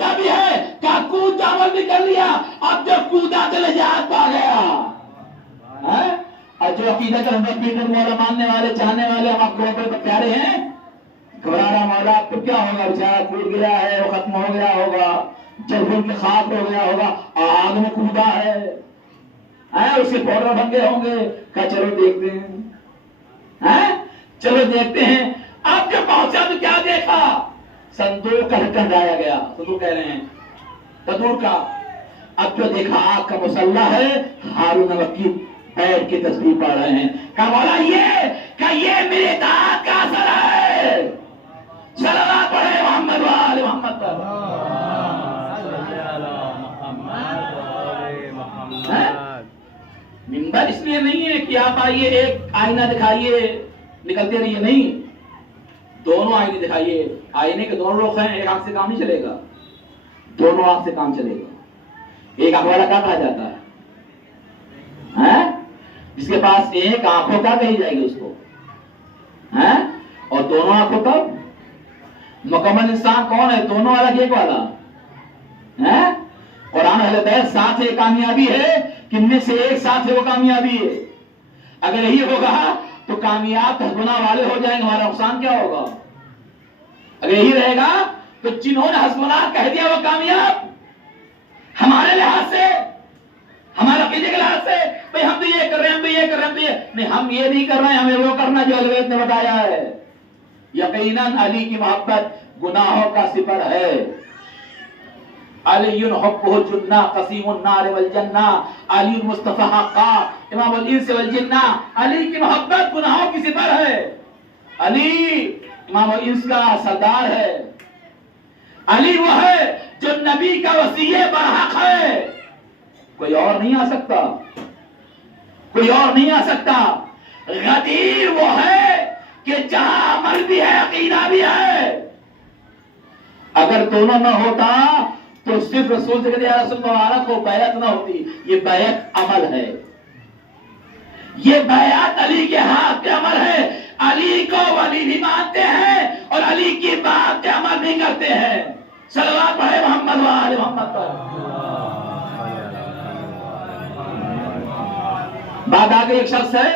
آتا بھی ہے کیا کود دامن بھی کر لیا، اب جو کودا چلے جہاد پا گیا. اور جو عقیدت رحمت پیٹر مولا ماننے والے چاہنے والے ہم آپ کو پیارے ہیں، گھبرا رہا مولا اب تو کیا ہوگا، بیچارہ کود گیا ہے، وہ ختم ہو گیا ہوگا، جل بھول کے خاک ہو گیا ہوگا، آگ میں کودا ہے، اس کے پاؤڈر بن گئے ہوں گے. کہا چلو دیکھتے ہیں، چلو دیکھتے ہیں. آپ جب پہنچا تو کیا دیکھا، صندوق کا ڈھکن ڈایا گیا، صندوق کہہ رہے ہیں تندور کا. اب جو دیکھا آگ کا مسلح ہے، ہارون مکی بیٹھ کے تسبیح پڑھ رہے ہیں. کہا مولا یہ میری اطاعت کا اثر ہے. صلوات پڑھے محمد وآل محمد پر. منبر اس لیے نہیں ہے کہ آپ آئیے ایک آئینہ دکھائیے نکلتے رہیے، نہیں، دونوں آئینے دکھائیے. آئینے کے دونوں رخ ہیں، ایک آنکھ سے کام نہیں چلے گا، دونوں آنکھ سے کام چلے گا. ایک آنکھ والا کیا کہا جاتا ہے، جس کے پاس ایک آنکھوں کا کہی جائے گی اس کو، اور دونوں آنکھوں کا. مکمل انسان کون ہے، دونوں والا کہ ایک والا؟ قرآن اہل بیت ساتھ ہے کامیابی ہے، کن میں سے ایک ساتھ ہے وہ کامیابی ہے. اگر یہی ہوگا تو کامیاب حسبنا والے ہو جائیں گے، ہمارا نقصان کیا ہوگا؟ اگر یہی رہے گا تو جنہوں نے حسبنا کہہ دیا وہ کامیاب. ہمارے لحاظ سے، ہمارے عقیدے کے لحاظ سے بھئی ہم تو یہ کر رہے ہیں، ہم تو یہ کر رہے ہیں، ہم تو یہ نہیں، ہم یہ نہیں کر رہے ہیں، ہمیں وہ کرنا جو اہل بیت نے بتایا ہے. یقیناً علی کی محبت گناہوں کا سپر ہے. علی حبہ جنہ قسیم النار والجنہ، علی مصطفی حقا امام الانس والجنہ. علی کی محبت گناہوں کی سپر ہے. علی امام الانس کا سردار ہے. علی وہ ہے جو نبی کا وصی برحق ہے. کوئی اور نہیں آ سکتا، کوئی اور نہیں آ سکتا. غدیر وہ ہے کہ جہاں عمل بھی ہے عقیدہ بھی ہے. اگر دونوں نہ ہوتا تو صرف رسول سے کہتے یا رسول مبارک کو بیعت نہ ہوتی. یہ بیعت عمل ہے، یہ بیعت علی کے ہاتھ پہ عمل ہے. علی کو ولی بھی مانتے ہیں اور علی کی بات پہ عمل بھی کرتے ہیں. صلوات پڑھے محمد وآل محمد پر. بعد آگے ایک شخص ہے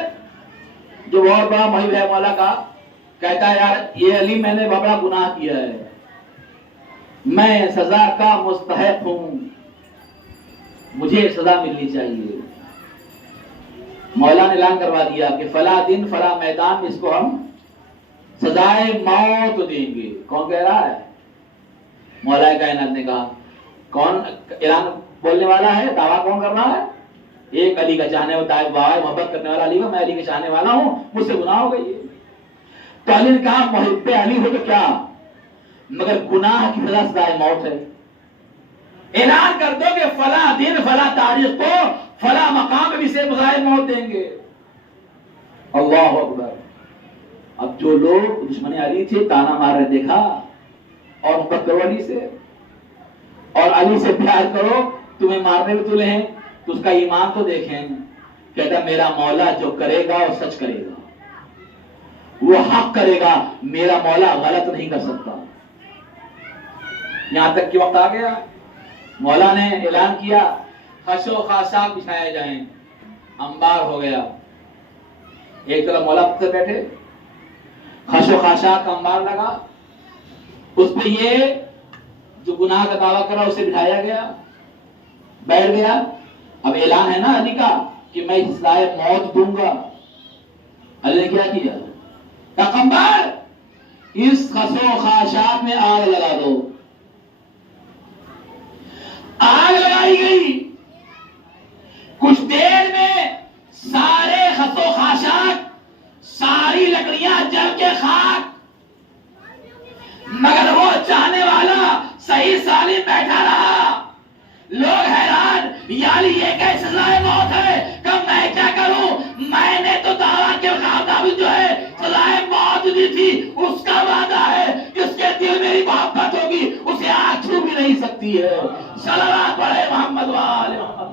جو بہت بڑا محب ہے مولا کا، کہتا ہے یار یہ علی میں نے بڑا گناہ کیا ہے، میں سزا کا مستحق ہوں، مجھے سزا ملنی چاہیے. مولا نے اعلان کروا دیا کہ فلاں دن فلاں میدان میں اس کو ہم سزائے موت دیں گے. کون کہہ رہا ہے؟ مولا کائنات نے کہا. کون اعلان بولنے والا ہے، دعویٰ کون کر رہا ہے؟ ایک علی کا چاہنے والا، محبت کرنے والا علی کا، میں علی کے چاہنے والا ہوں، مجھ سے گناہ ہو گئی ہے. تو علی نے کہا محب علی ہو تو کیا، مگر گناہ کی سزا سزائے موت ہے. اعلان کر دو کہ فلاں دن فلاں تاریخ کو فلاں مقام پہ بھی سے سزائے موت دیں گے. اللہ اکبر. اب جو لوگ دشمن علی تھے تانا مار رہے، دیکھا، اور محبت کرو علی سے، اور علی سے پیار کرو، تمہیں مارنے میں تلے ہیں تو اس کا ایمان تو دیکھیں. کہتا میرا مولا جو کرے گا وہ سچ کرے گا، وہ حق کرے گا، میرا مولا غلط نہیں کر سکتا. یہاں تک کہ وقت آ گیا، مولا نے اعلان کیا خش و خاشاک بچھائے جائیں. انبار ہو گیا، ایک طرف مولا پتھر بیٹھے، خش و خاشاک کا انبار لگا، اس پہ یہ جو گناہ کا دعویٰ کرا اسے بٹھایا گیا، بیٹھ گیا. اب اعلان ہے نا علی کا کہ میں سزائے موت دوں گا. علی نے کیا کیا؟ پیغمبر اس خس و خاشاک میں آگ لگا دو. آگ لگائی گئی. کچھ دیر میں سارے خس و خاشاک، ساری لکڑیاں جل کے خاک. مگر وہ چاہنے والا صحیح سالم بیٹھا رہا. لوگ حیران، یعنی یہ کیسے سزائے موت ہے؟ کہ میں کیا کروں، میں نے تو دعویٰ کے مطابق جو ہے سزائے موت دی تھی. اس کا وعدہ ہے جس کے دل میری محبت ہوگی اسے آگ چھو بھی نہیں سکتی ہے. صلوات پڑھے محمد وآل محمد.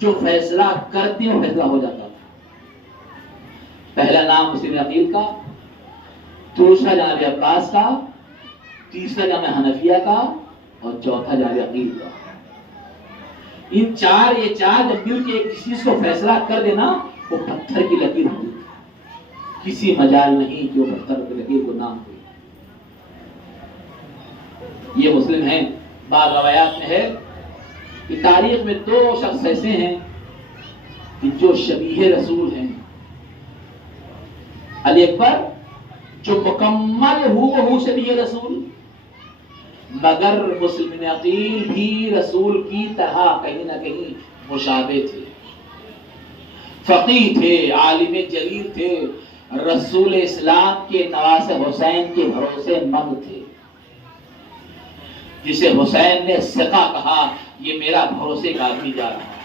جو فیصلہ کرتے وہ فیصلہ ہو جاتا تھا. پہلا نام مسلم عقیل کا، دوسرا جناب عباس کا، تیسرا جناب حنفیہ کا، اور چوتھا جناب عقیل کا. یہ چار جب مل کے ایک چیز کو فیصلہ کر دینا وہ پتھر کی لکیر ہوتی ہے. کسی مجال نہیں جو پتھر کی لکیر کو نام ہوئی. یہ مسلم ہیں. بعض روایات میں ہے کہ تاریخ میں 2 شخص ایسے ہیں کہ جو شبیہ رسول ہیں. علی اکبر جو مکمل ہو شبیہ رسول، مگر مسلم عقیل بھی رسول کی طرح کہیں نہ کہیں مشابہ تھے. فقیہ تھے، عالم جلیل تھے، رسول اسلام کے نواسہ حسین کے بھروسے مند تھے، جسے حسین نے ثقہ کہا یہ میرا بھروسے کا آدمی جا رہا ہے،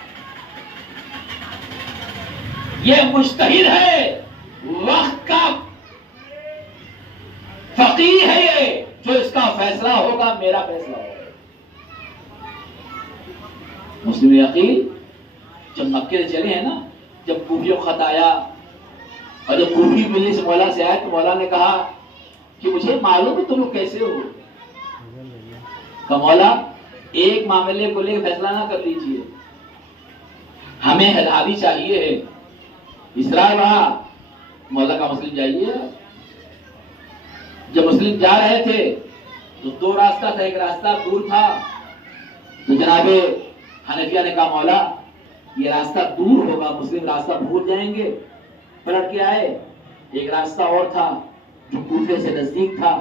یہ مجتہد ہے، وقت کا فقیہ ہے، یہ جو اس کا فیصلہ ہوگا میرا فیصلہ ہوگا. مسلم عقیل جب مکے سے چلے ہیں نا، جب کوفی کو خط آیا اور جب کوفی ملنے سے مولا سے آیا تو مولا نے کہا کہ مجھے معلوم ہے تم لوگ کیسے ہو. کہ مولا ایک معاملے کو لے کے فیصلہ نہ کر لیجئے، ہمیں حلحالی چاہیے ہے. اسرائیل رہا مولا کا مسلم جائیے. جب مسلم جا رہے تھے تو 2 راستہ تھا، ایک راستہ دور تھا تو جناب حنفیہ نے کہا مولا یہ راستہ دور ہوگا، مسلم راستہ بھول جائیں گے. پلٹ کے آئے، ایک راستہ اور تھا جو کوفے سے نزدیک تھا.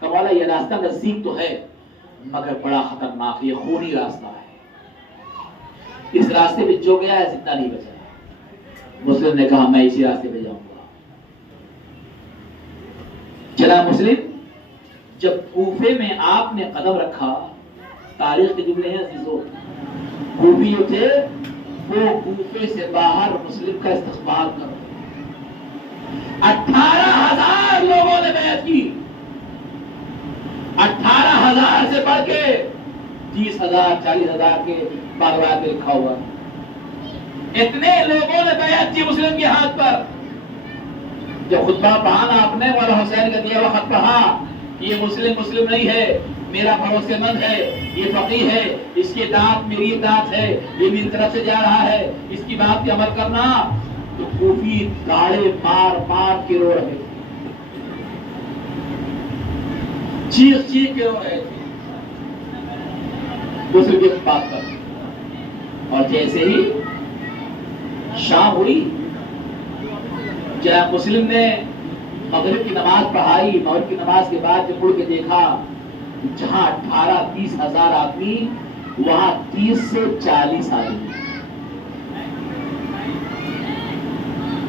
کہ مولا یہ راستہ نزدیک تو ہے مگر بڑا خطرناک، یہ خونی راستہ ہے، اس راستے پہ جو گیا ہے زندہ نہیں بچا. مسلم نے کہا میں اسی راستے پہ جاؤں گا. جناب مسلم جب کوفے میں آپ نے قدم رکھا، تاریخ کے جملے ہیں عزیزو، کوفی جو تھے وہ کوفے سے باہر مسلم کا استقبال کرو. 18,000 لوگوں نے بیعت کی. 18,000 سے بڑھ کے 30,000 40,000 کے باروات میں لکھا ہوا. اتنے لوگوں نے بیعت کی مسلم کے ہاتھ پر. جب خطبہ پڑھا آپ نے مولا حسین کا دیا ہوا خط پڑھا کہ یہ مسلم نہیں ہے، میرا بھروسے مند ہے، یہ فقیہ ہے، اس کی اطاعت میری اطاعت ہے، یہ میری طرف سے جا رہا ہے، اس کی بات پہ عمل کرنا. تو کوفی داڑے مار کے رو رہے تھے، چیخ کے رو رہے تھے دوسرے کی بات پر. اور جیسے ہی شام ہوئی، جناب مسلم نے مغرب کی نماز پڑھائی. مغرب کی نماز کے بعد جب مڑ کے دیکھا جہاں 18-20 ہزار آدمی وہاں 30 سے 40 آدمی،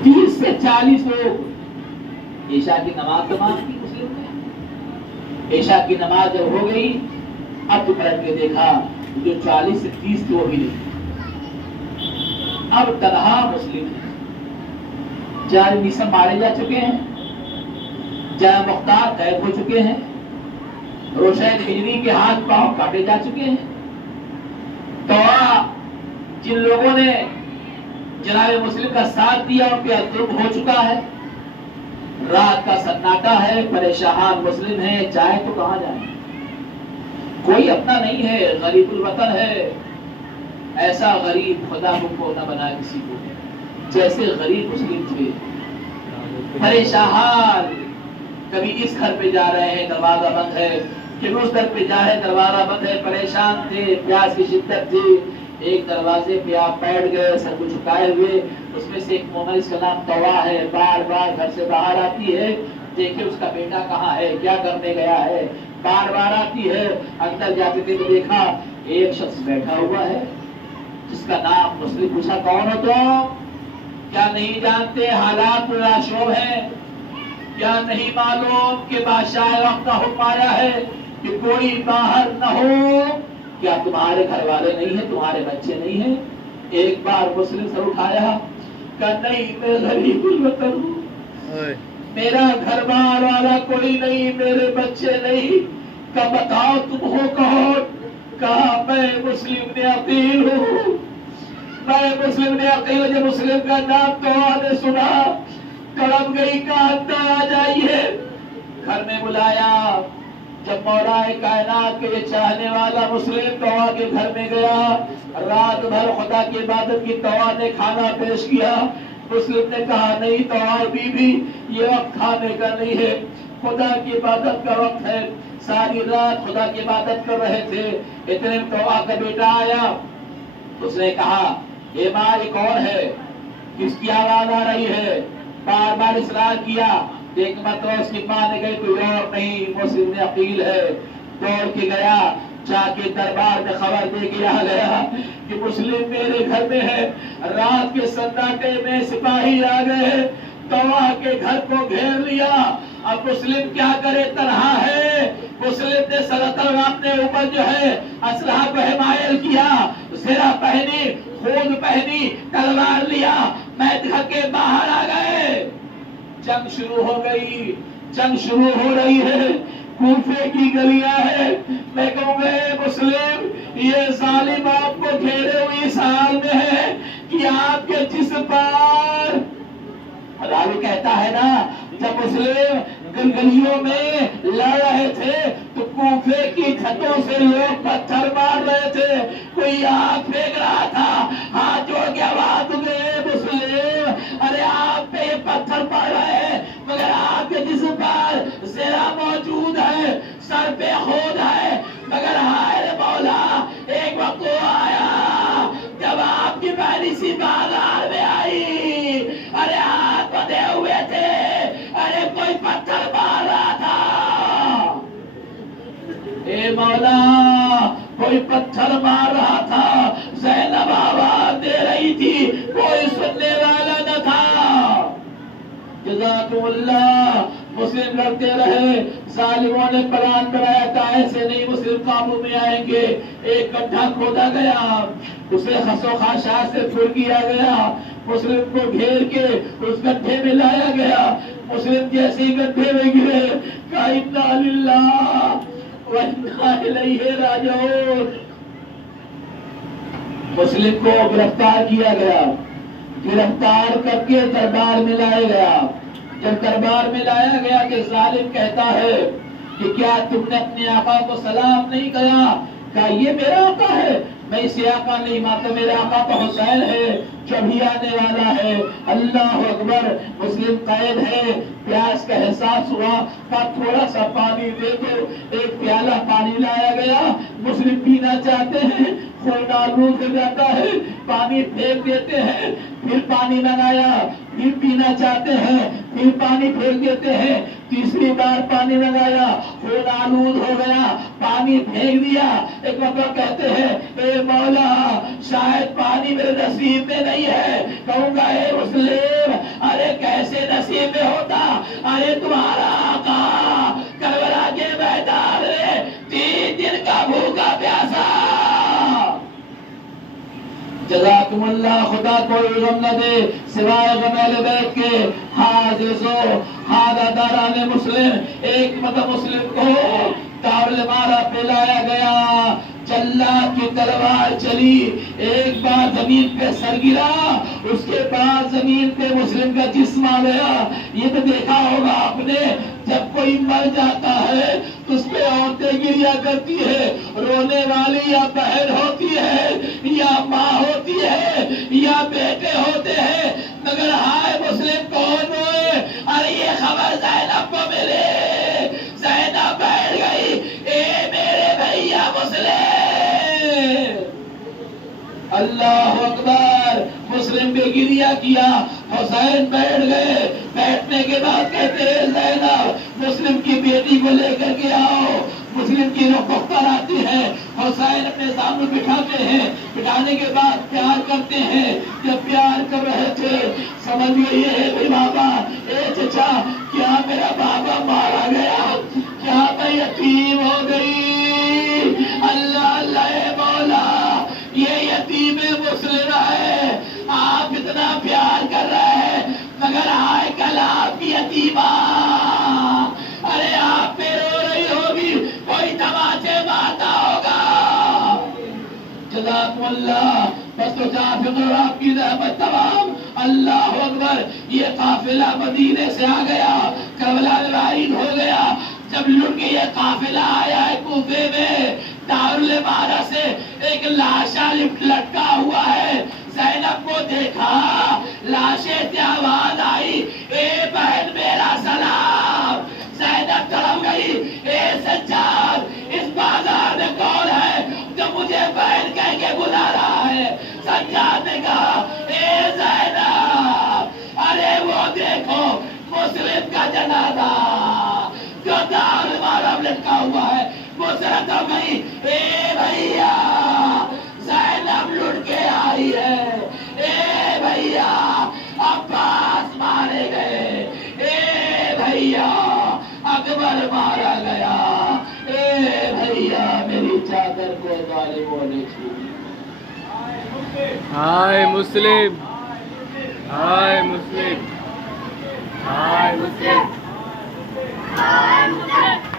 30 سے 40 لوگ. عشاء کی نماز کی مسلم نے، عشاء کی نماز جب ہو گئی اب تو پلٹ کے دیکھا جو 40 سے 30 تھے وہ بھی نہیں. اب تنہا مسلم ہے. جائے میسم مارے جا چکے ہیں، جائے مختار قید ہو چکے ہیں، روشن ہجری کے ہاتھ پاؤں کاٹے جا چکے ہیں. تو جن لوگوں نے جناب مسلم کا ساتھ دیا ان پہ ظلم ہو چکا ہے. رات کا سناٹا ہے، پریشان مسلم ہے، جائے تو کہاں جائیں؟ کوئی اپنا نہیں ہے، غریب الوطن ہے. ایسا غریب خدا کو نہ بنا کسی کو. جیسے غریب مسلم تھے پریشان، کبھی اس گھر پہ جا رہے ہیں دروازہ بند ہے، کہ اس در پہ جا ہے دروازہ بند ہے. پریشان تھے، پیاس کی شدت تھی. ایک دروازے پہ آپ بیٹھ گئے سر کو جھکائے ہوئے. اس میں سے ایک مومن اس کا نام طوا ہے، بار بار گھر سے باہر آتی ہے. دیکھے اس کا بیٹا کہاں ہے، کیا کرنے گیا ہے. بار بار آتی ہے. اندر جاتے تھے تو دیکھا ایک شخص بیٹھا ہوا ہے جس کا نام مسلم. پوچھا کون ہو تو؟ کیا نہیں جانتے حالات ناشور ہیں؟ کیا نہیں معلوم کہ بادشاہ وقت کا حکم آیا ہے کہ کوئی باہر نہ ہو؟ کیا تمہارے گھر والے نہیں ہیں، تمہارے بچے نہیں ہیں؟ ایک بار مسلم سر اٹھایا کہ نہیں میں غریب الوطن ہوں، میرا گھر بار والا کوئی نہیں، میرے بچے نہیں. کہ بتاؤ تم ہو کون؟ کہا میں مسلم عقیل ہوں. میں مسلم نے عقیل جب مسلم کا نام تو نے سنا کڑپ گئی کہا اندر آ جائیے. گھر میں بلایا. جب مولا کائنات کے یہ چاہنے والا مسلم توآ کے گھر میں گیا, رات بھر خدا کی عبادت کی, توآ نے کھانا پیش کیا. مسلم نے کہا نہیں توآ بی بی یہ وقت کھانے کا نہیں ہے, خدا کی عبادت کا وقت ہے. ساری رات خدا کی عبادت کر رہے تھے. اتنے میں توآ کا بیٹا آیا. اس نے کہا اے ماں یہ کون ہے, کس کی آواز آ رہی ہے؟ بار بار اصرار کیا. ایک مرتبہ اس کی ماں نے کہی کوئی اور نہیں مسلم عقیل ہے. دوڑ کے گیا, جا کے دربار میں خبر دے کے آ گیا کہ مسلم میرے گھر میں ہے. رات کے سناٹے میں سپاہی آ گئے, توآ کے گھر کو گھیر لیا. اب مسلم کیا کرے, تنہا ہے. مسلم نے سرطر اپنے اوپر جو ہے اسلحہ کو حمایل کیا, زرہ پہنی, خود پہنی, تلوار لیا, میں گھر کے باہر آ گئے. جنگ شروع ہو گئی, جنگ شروع ہو رہی ہے. کوفے کی گلیاں ہیں. میں کہوں گا اے مسلم یہ ظالم آپ کو گھیرے ہوئی اس حال میں ہے کہ آپ کے جسم پر, راوی کہتا ہے نا جب مسلم گلیوں میں لڑ رہے تھے تو کوفے کی چھتوں سے لوگ پتھر مار رہے تھے, کوئی آگ پھینک رہا تھا. ہاتھ جوڑ کے آواز دے مسلم ارے آپ پہ یہ پتھر پڑ رہے ہیں مگر آپ کے جسم پر زرہ موجود ہے, سر پہ خود ہے. مگر ہائے رے مولا ایک وقت وہ آیا جب آپ کی پہلی سی بازار میں آئی, ارے ہاتھ بندھے ہوئے تھے, ارے کوئی پتھر مار رہا تھا. اے مولا کوئی پتھر مار رہا تھا, زینب آواز دے رہی تھی, کوئی سننے والا نہ تھا. جزاکم اللہ. مسلم لڑتے رہے. ظالموں نے پلان بنایا تھا ایسے نہیں مسلم قابو میں آئیں گے. ایک گڈھا کھودا گیا, اسے خسو خاشاک سے پھر کیا گیا, مسلم کو گھیر کے اس گڈھے میں لایا گیا. مسلم جیسے ہی گڈھے میں گرے کہا انا للہ و انا الیہ راجعون. مسلم کو گرفتار کیا گیا, گرفتار کر کے دربار میں لایا گیا. جب دربار میں لایا گیا کہ ظالم کہتا ہے کہ کیا تم نے اپنے آقا کو سلام نہیں کہا؟ کہا یہ میرا آقا ہے, میں اسے آقا نہیں مانتا, میرا آقا تو حسین ہے جو ابھی آنے والا ہے. اللہ اکبر. مسلم قید ہے, پیاس کا احساس ہوا, کہا تھوڑا سا پانی دے دو. ایک پیالہ پانی لایا گیا. مسلم پینا چاہتے ہیں, خون آلود ہو جاتا ہے, پانی پھینک دیتے ہیں. پھر پانی منگایا, پھر پینا چاہتے ہیں, پھر پانی پھینک دیتے ہیں. تیسری بار پانی لگایا, خون آلود ہو گیا, پانی پھینک دیا. ایک وقت کہتے ہیں اے مولا شاید پانی میرے نصیب میں نہیں ہے. کہوں گا اے مسلم ارے کیسے نصیب میں ہوتا, ارے تمہارا آقا کربلا کے میدان میں 3 دن کا بھوکا پیاسا. جزاکم اللہ. خدا کوئی غم نہ دے سوائے غم اہل بیت کے. حاضرو ہادہ داران مسلم. ایک مسلم کو دارالمارا پہ لایا گیا, جلاد کی تلوار چلی, ایک بار زمین پہ سر گرا, اس کے بعد زمین پہ مسلم کا جسم آ گیا. یہ تو دیکھا ہوگا آپ نے جب کوئی مر جاتا ہے تو اس پہ عورتیں گریا کرتی ہے, رونے والی یا بہن ہوتی ہے یا ماں ہوتی ہے یا بیٹے ہوتے ہیں. مگر ہائے مسلم کون ہوئے, ارے یہ خبر زینب کو ملے, زینب بیٹھ گئی, اے میرے بھیا مسلم. اللہ اکبر. مسلم نے گریا کیا, حسین بیٹھ گئے. بیٹھنے کے بعد کہتے ہیں زینب مسلم کی بیٹی کو لے کر کے آؤ. مسلم کی رخ پر آتی ہے, حسین اپنے سامنے بٹھاتے ہیں. بٹھانے کے بعد پیار کرتے ہیں. جب پیار کر رہے تھے سمجھ گئی ہے بھائی بابا, اے چچا کیا میرا بابا مارا گیا, کیا میں یتیم ہو گئی؟ اللہ اللہ اے مولا یہ یتیم مسلم ہے, آپ اتنا پیار کر رہے ہیں مگر آئے کل آپ کی یتیمہ, ارے آپ پہ رو رہی ہوگی, کوئی تماچے مارتا ہوگا. جزاکم اللہ. بس تو جہاں فکر آپ کی رحمت تمام. اللہ اکبر. یہ قافلہ مدینے سے آ گیا, کربلا میں وارد ہو گیا. جب لٹ کے یہ قافلہ آیا ہے کوفے میں, دارالامارہ سے ایک لاشا لٹکا ہوا ہے. زینب کو دیکھا, لاشے سے آواز آئی, اے بہن میرا سلام. زینب تڑپ گئی, اے سجاد, اس بازار میں کون ہے جو مجھے بہن کہہ کے بلا رہا ہے؟ سجاد نے کہا, اے زینب, ارے وہ دیکھو مسلم کا جنازہ جو دارالامارہ میں لٹکا ہوا ہے. مسرت ہو گئی, اے بھیا زینب لٹ کے آئی ہے. اے بھیا عباس مارے گئے. اے بھیا اکبر مارا گیا. اے بھیا میری چادر کو ظالموں نے چھینی. ہائے مسلم, ہائے مسلم, ہائے مسلم, ہائے مسلم.